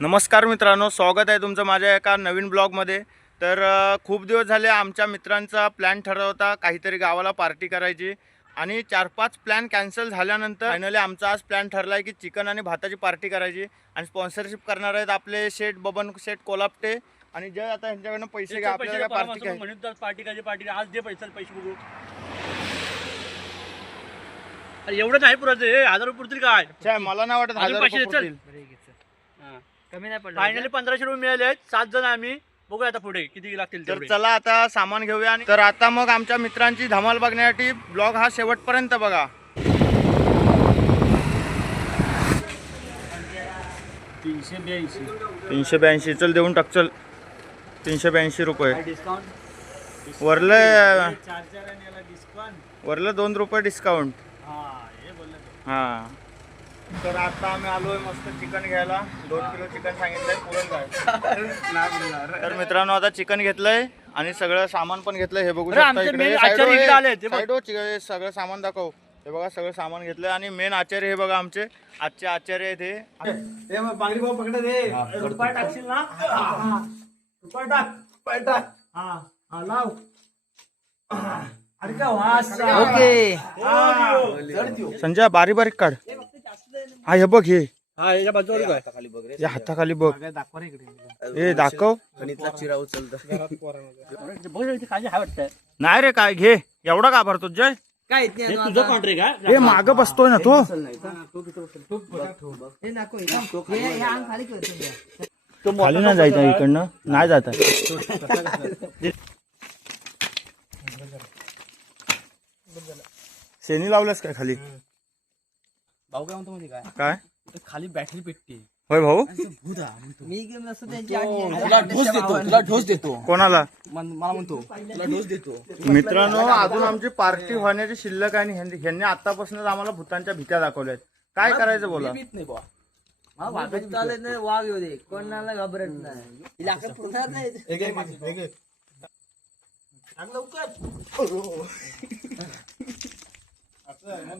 नमस्कार मित्रांनो, स्वागत आहे तुमचं माझ्या एका नवीन ब्लॉगमध्ये। तर खूप दिवस झाले आमच्या मित्रांचा प्लॅन ठरला होता काहीतरी गावाला पार्टी करायची आणि 4-5 प्लॅन कॅन्सल झाल्यानंतर फायनली आमचा आज प्लॅन ठरला आहे की चिकन आणि भाताची पार्टी करायची। आणि स्पॉन्सरशिप करणार आहेत आपले शेठ बबन शेठ कोलापटे आणि जे आता यांच्याकडनं पैसे घ्या आपल्याला काय पार्टी काय म्हणून पार्टी करायची पार्टी आज दे पैसे बघू। एवढं नाही पुरत 1000 रुपये पुरतील काय? मला नाही वाटत 1000 पैसे रुपये पुरतील। कमी नाही पडलं। फायनली 1500 रुपये मिळाले। 7 जण आम्ही बघूया आता पुढे किती लागतील। तर चला आता सामान घेऊया। तर आता मग आमच्या मित्रांची धमाल बघण्यासाठी ब्लॉग हा शेवटपर्यंत बघा। 382 चल देऊन टाक चल। 382 रुपये वरलं 2 रुपये डिस्काउंट। हां तर आता आम्ही आलोय मस्त चिकन घ्यायला। 2 किलो चिकन सांगितलंय, पुरण काय तर मित्रांनो आता चिकन घेतलंय आणि सगळं सामान पण घेतलंय। हे बघू शकता इकडे सगळं सामान दाखव। हे बघा सगळं सामान घेतलंय आणि मेन आचार्य हे बघा आमचे आजचे आचार्य आहेत हे। पांगडी भाऊ पकडा दे। रुपये टाकशील ना? रुपये टाक हां लाव। ओके संजय बारीक बारीक काढ। हा हे बघ हे याच्या बाजूला काय या हाताखाली बघ। हे दाखव चिरा उचलत नाही रे काय घे एवढा का भरतो जय काय तुझं कॉन्ट्री का? हे माग बसतोय ना तो खाली नाही जायचं इकडनं नाही जात शेणी लावलंस काय खाली? भाऊ काय म्हणतो माहिती काय खाली बॅटरी पेटते होय भाऊ तुला ढोस देतो कोणाला? मला म्हणतो तुला ढोस देतो। मित्रांनो अजून आमची पार्टी होण्याची शिल्लक आहे आणि ह्यांनी आतापासूनच आम्हाला भूतांच्या भीत्या दाखवल्यात। काय करायचं बोला? नाही बा वाघ येऊ दे कोणाला घाबरत नाही।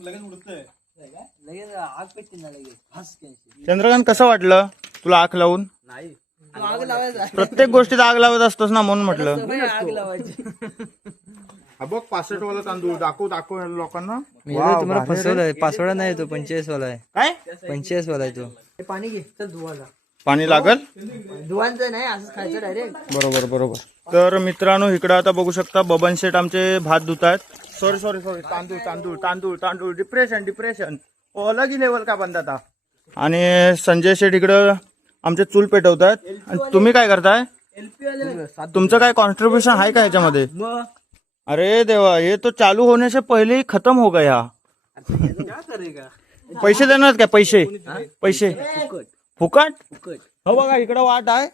लगेच आग पेटते ना लगेच। चंद्रकांत कसं वाटलं तुला आग लावून? नाही आग लावायचं प्रत्येक गोष्टीत आग लावत असतोस ना म्हणून म्हटलं। आग लावायची। हा बघ 65 वाला तांदूळ दाखव लोकांना। तुम्हाला फसवलाय पासवर्ड नाही तो 45 वाला आहे। काय 45 वाला आहे तो। पाणी घे चल धुवायला। पाणी लागल धुवायचं नाही असं खायचं डायरेक्ट। बरोबर। तर मित्रांनो इकडे आता बघू शकता बबन शेठ आमचे भात धुत आहेत। सॉरी तांदूळ डिप्रेशन अलग ही लेवल का बनता था। आणि संजय शेठ इकडं आमचे चूल पेटवत आहेत। आणि तुम्ही काय करताय? तुमचं काय कॉन्ट्रीब्युशन आहे का याच्यामध्ये? अरे देवा ये तो चालू होने से पहले ही खत्म हो गया। पैसे देणार काय? पैसे फुकट हो बघा इकडं वाट आहे।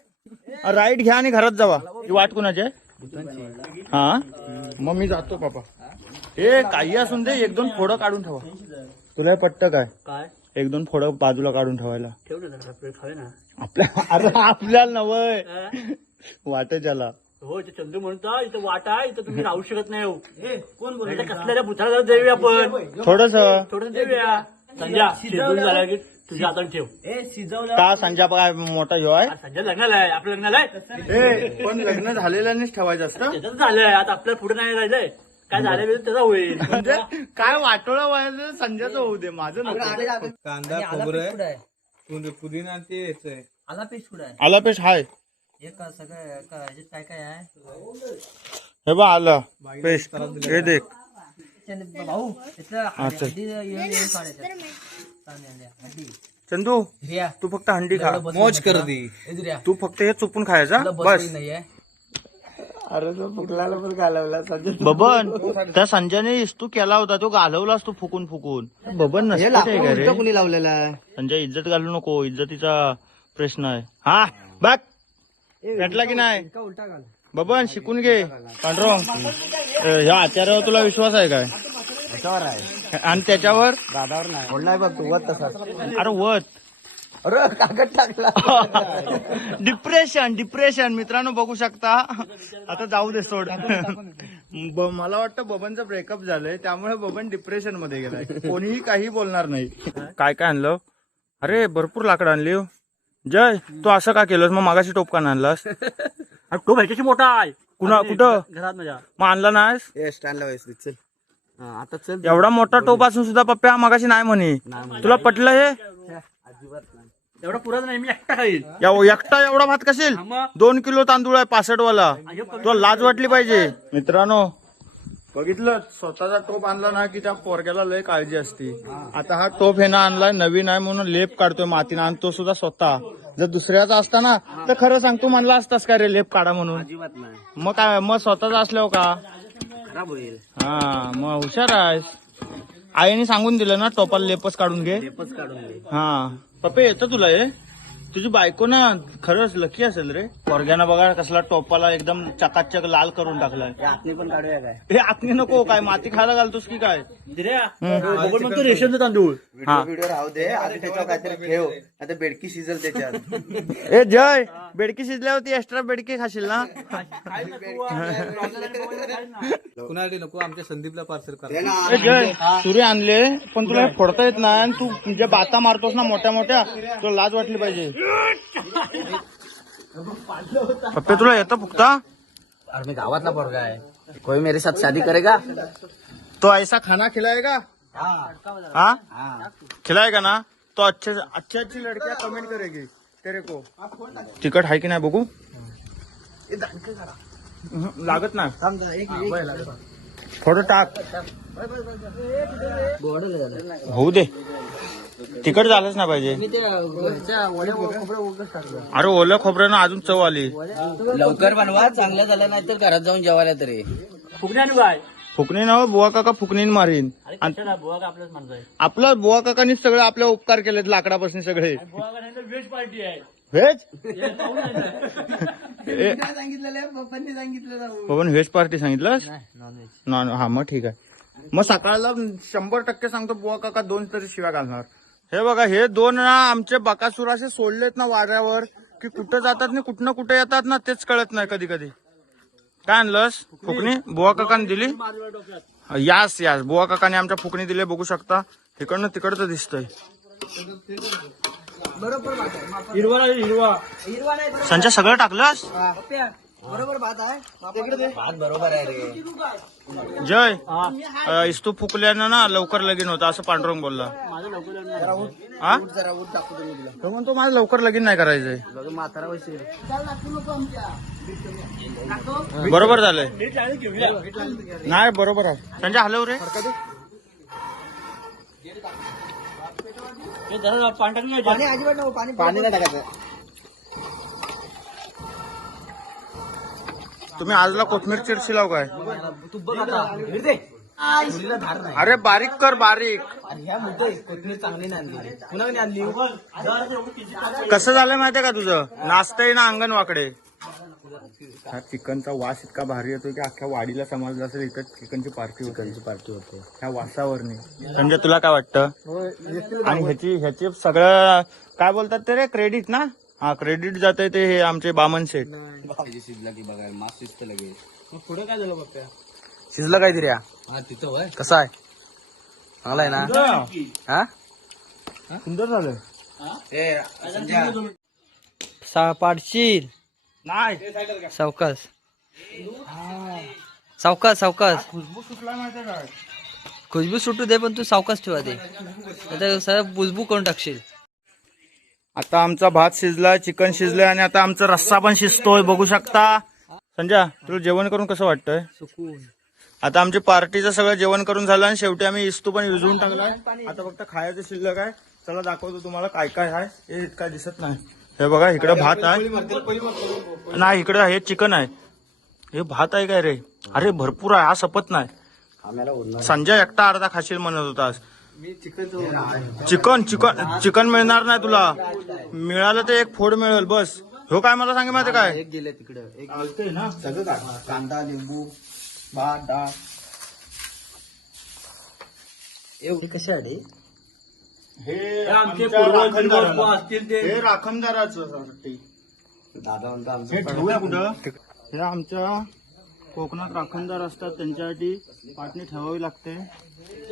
राईट घ्या आणि घरात जावा। ही वाट कुणाची आहे? हा मग मी जातो पापा। हे काही असून दे 1-2 फोडं काढून ठेवा। तुला पटतं काय? 1-2 फोडं बाजूला काढून ठेवायला आपल्याला नवय वाटेच्याला। हो चंदू म्हणतो इथं वाट आहे इथं तुम्ही राहू शकत नाही। कोण बोलतो कसल्या भुताला देऊया आपण थोडस देऊया। संजय शिजवून झाला की तुझ्या हातात ठेव। का संजय काय मोठा ह्यो आहे? संजय लग्नाला आहे आपलं लग्नाला आहे पण लग्न झालेल्यानेच ठेवायचं असतं। त्याचं झालंय आता आपल्याला पुढे नाही राहिलंय काय झालं त्याचा होईल। म्हणजे काय वाटोळं व्हायचं संजयचं होऊ दे माझं नको। कांदा खोबरं पुदिना ते आला पेस्ट कुठं आहे? आला पेस्ट हाय एक सगळं काय काय आहे? हे बा आला पेस्ट हे देख भाऊ चंदू तू फक्त हंडी खा मौज कर दी। तू फक्त हे चुपून खायचा बस। नाहीये अरे तो फुकलाला पण घालवला संजय बबन त्या संजयने तू केला होता तो घालवलास तू फुकून बबन नसतं कोणी लावलेला आहे? संजय इज्जत घालू नको इज्जतीचा प्रश्न आहे। हा बघ भेटला की नाही? उलटा घाल बबन शिकून घे पांडुरंग। ह्या आचार्यावर तुला विश्वास आहे काय? आणि त्याच्यावर दादावर नाही बोललाय बघ तू वत तसा। अरे वत अरे कागद टाकला। डिप्रेशन मित्रांनो बघू शकता। आता जाऊ दे सोड। मला वाटतं बबनचं ब्रेकअप झालंय त्यामुळे बबन डिप्रेशन मध्ये गेलाय। कोणीही काही बोलणार नाही। काय काय आणलं? अरे भरपूर लाकडं आणली हो। जय तू असं का केलंस मग मागाशी टोप का नाही आणलास? तो ह्याच्याशी मोठा आहे कुठं घरात माझ्या. मग आणला नाहीस? स्टँडला व्हायचं चल. हा, आता चल. एवढा मोठा टोप असून सुद्धा पप्प्या मागाशी नाही म्हणे. तुला पटलं हे? एवढा पुराच नाही, मी एकटा खाईल. एकटा एवढा भात कसेल? मग 2 किलो तांदूळ आहे 65 वाला. तुला लाज वाटली पाहिजे. मित्रांनो बघितलं स्वतःचा टोप आणला ना की त्या पोरग्याला लय काळजी असते. आता हा टोप हे ना आणलाय नवीन आहे म्हणून लेप काढतोय मातीनं आणि तो सुद्धा स्वतः. जर दुसऱ्याचा असता ना तर खरं सांग तू म्हणला असतास का रे लेप काढा म्हणून? अजिबात नाही, मग काय मग स्वतःचा असल्यावर का? खराब होईल. हा मग हुशार आहेस. आईने सांगून दिलं ना टोपाला लेपच काढून घे. लेपच काढून घे. हा पप्पे येतं तुला हे? तुझी बायको ना खरंच लकी असेल रे. पोरग्यानं बघा कसला टोपाला एकदम चकाचक लाल करून टाकलाय. आतनी पण काढूया काय? हे आतनी नको काय माती खायला घालतोस की काय? बघून मग तो रेशनचा तांदूळ. हा व्हिडिओ राहू दे, आधी त्याच्यावर काहीतरी ठेव, आता बेडकी शिजल त्याच्यात. ए जय बेडकी शिजल्यावरती एक्स्ट्रा बेडकी खाशील ना? कुणाला नको, आमच्या संदीपला पार्सल करा. ए जय तुरे आणले पण तुला हे फोडता येत नाही आणि तू जे बाता मारतोस ना मोठ्या मोठ्या तुला लाज वाटली पाहिजे. पप्पे तुला येतं फुकता? अरे मी गावातला पोरगा आहे, कोई मेरे साथ शादी करेगा? तो ऐसा खाना खिलाएगा? हाँ खिलाएगा ना तो अच्छे अच्छी लड़कियां कमेंट करेगी तेरे को. तिकट आहे की नाही बघू. लागत नाही थोडं टाक होऊ दे. तिकट झालंच ना पाहिजे. अरे ओलं खोबऱ्यानं अजून चव आली. लवकर बनवा, चांगल्या झाल्या नाही तर घरात जाऊन जेवायला तरी. फुगण्या काय? फुकणी ना बुवा काका फुकणीन मारीन. अरे कशाला बुवा का आपलंच म्हणतोय. आपला बुवा काकांनी सगळे आपले उपकार केलेत लाकडापासून सगळे. बुवा का नाही तर व्हेज पार्टी आहे. व्हेज सांगितलं पवन व्हेज पार्टी सांगितलंस? नॉन हा मग ठीक आहे. मग सकाळला 100% सांगतो बुवा काका 2 तरी शिव्या घालणार. हे बघा हे 2 ना आमचे बकासूर असे सोडलेत ना वाऱ्यावर की कुठं जातात ना कुठं कुठे येतात ना तेच कळत नाही कधी कधी. काय आणलंस? फुकणी बुवा काकाने दिली. यास यास बुवा काकाने आमच्या फुकणी दिली बघू शकता. इकडनं तिकडचं दिसतंय. हिरवा हिरवा संजय सगळं टाकलंस? बरोबर भात आहे. भात बरोबर आहे रे. जय इस्तू फुकल्यानं ना लवकर लगीन होतं असं पांडुरंग बोलला. माझं लवकर हा जरा ऊट टाकतो मी तुला. तो म्हणतो माझं लवकर लगीन नाही करायचंय. म्हातारा वैसे बरोबर झालंय. नाही बरोबर आहे. संजय हलव रे. पाणी अजिबात नको. पाणी नाही टाकायचं. तुम्ही आजला कोथमीर चिरशिलाव काय? तू बघ आता चुलीला धार नाही. अरे बारीक कर बारीक. आणि ह्या मुद्दे कोथमीर चांगली नाही आणली. कुणाने आणली? कसं झालंय माहितीये का तुझं? नाचतंय ना अंगण वाकडे. हा चिकनचा वास इतका भारी येतो की अख्ख्या वाडीला समजलं असेल इथं चिकनची पार्टी होते ह्या वासावरनी. म्हणजे तुला काय वाटतं? आणि ह्याची सगळं काय बोलतात ते रे क्रेडिट ना? हा क्रेडिट जाते ते हे आमचे बामन शेठ. शिजला की बघायला मास शिजतं लगेच. पुढे काय झालं बघ. शिजलं काय तरी. हा तिथं वय कसं आहे? चांगला आहे ना? हा सुंदर झालं. पाडशील नाही सावकाश सावकाश सावकाश. खुशबू सुटला माहितीये काय? खुशबू सुटू दे पण तू सावकाश ठेवा दे. आता सगळं बुजबू करून टाकशील. आता आमचा भात शिजलाय चिकन शिजलंय आणि आता आमचा रस्सा पण शिजतोय बघू शकता. संजय तुला जेवण करून कसं वाटतंय? सुकून आता आमची पार्टीचं सगळं जेवण करून झालं आणि शेवटी आम्ही इस्तू पण विजवून टाकलाय. आता फक्त खायचं शिल्लक आहे. चला दाखवतो तुम्हाला काय काय आहे. हे इतका दिसत नाही. हे बघा इकडे भात आहे. नाही इकडे हे चिकन आहे. हे भात आहे काय रे? अरे भरपूर आहे. हा सपत नाही. संजय एकटा अर्धा खाशील म्हणत होतास. चिकन चिकन चिकन मिळणार नाही तुला. मिळालं तर एक फोड मिळेल बस. हो काय मला सांगे माहिती काय? एक गेले तिकडं. एक चालतंय ना. सगळं टाक. कांदा लिंबू भात डाळ. एवढी कशासाठी? हे आमचे आमच्या पूर्वज राखणदाराला. असतील ते. हे राखणदाराचं साठी. दादा म्हणतो हे आमचं ठेवूया कुठं? हे आमच्या कोकणात राखणदार असतात त्यांच्यासाठी वाटणी ठेवावी लागते.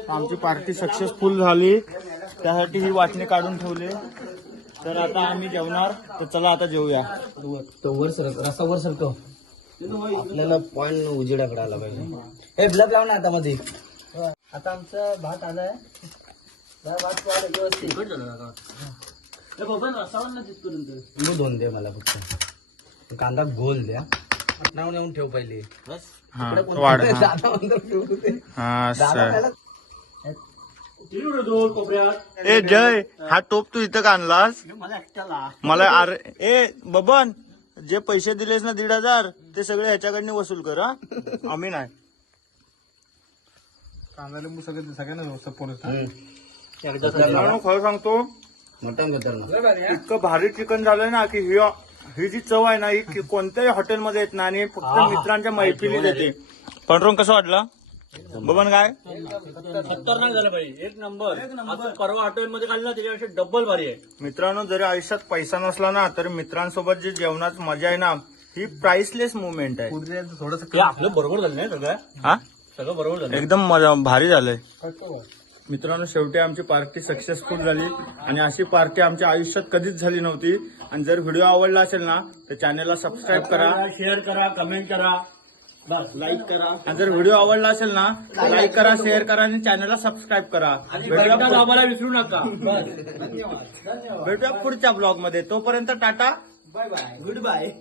आमची पार्टी सक्सेसफुल झाली त्यासाठी ही वाटणी काढून ठेवली. तर आता आम्ही जेवणार, तर चला आता जेवूया. तो वर सरक, रस्ता वर सरकव. आपल्याला पॉइंट उजेडाकडे आला पाहिजे. हे ब्लग लाव ना आता मध्ये. आता आमचा भात आलाय. भात वाढ व्यवस्थित. लिंबू दोन दे मला फक्त. कांदा गोल द्या. नाव येऊन ठेव पहिले. हा वाढ. हा. दादा अंदर ठेवू दे. हा दादा सर. पहिला ए जय, हा टोप तू इथं का आणलास? मला अरे ए बबन, जे पैसे दिलेस ना 1,500 ते सगळे ह्याच्याकडनं वसूल कर हा. आम्ही नाही. मित्रांनो, खरं सांगतो मटण खतरनाक. इतकं भारी चिकन झालंय ना की ही जी चव आहे ना ही कोणत्याही हॉटेलमध्ये येत नाही आणि फक्त मित्रांच्या मैफिलीत येते. पांडुरंग कसं वाटलं बबन? काय खतरनाक झालं पाहिजे. एक नंबर. परवा हॉटेलमध्ये खाल्लं ना त्याच्यापेक्षा डबल भारी आहे. मित्रांनो, जरी आयुष्यात पैसा नसला ना तरी मित्रांसोबत जे जेवणात मजा आहे ना ही प्राइसलेस मुवमेंट आहे. हे आपलं बरोबर झालं नाही सगळं. हा सगळं बरोबर झालं. एकदम भारी झालंय. मित्रांनो, शेवटी आमची पार्टी सक्सेसफुल झाली आणि अशी पार्टी आमच्या आयुष्यात कधीच झाली नव्हती. आणि जर व्हिडिओ आवडला असेल ना तर चॅनलला सबस्क्राईब करा, शेअर करा, कमेंट करा, बस लाईक करा. आणि जर व्हिडिओ आवडला असेल ना तर लाईक करा, शेअर करा आणि चॅनलला सबस्क्राईब करा. घंटा दाबायला विसरू नका. भेटूया पुढच्या ब्लॉग मध्ये. तोपर्यंत tata, bye bye. Good bye.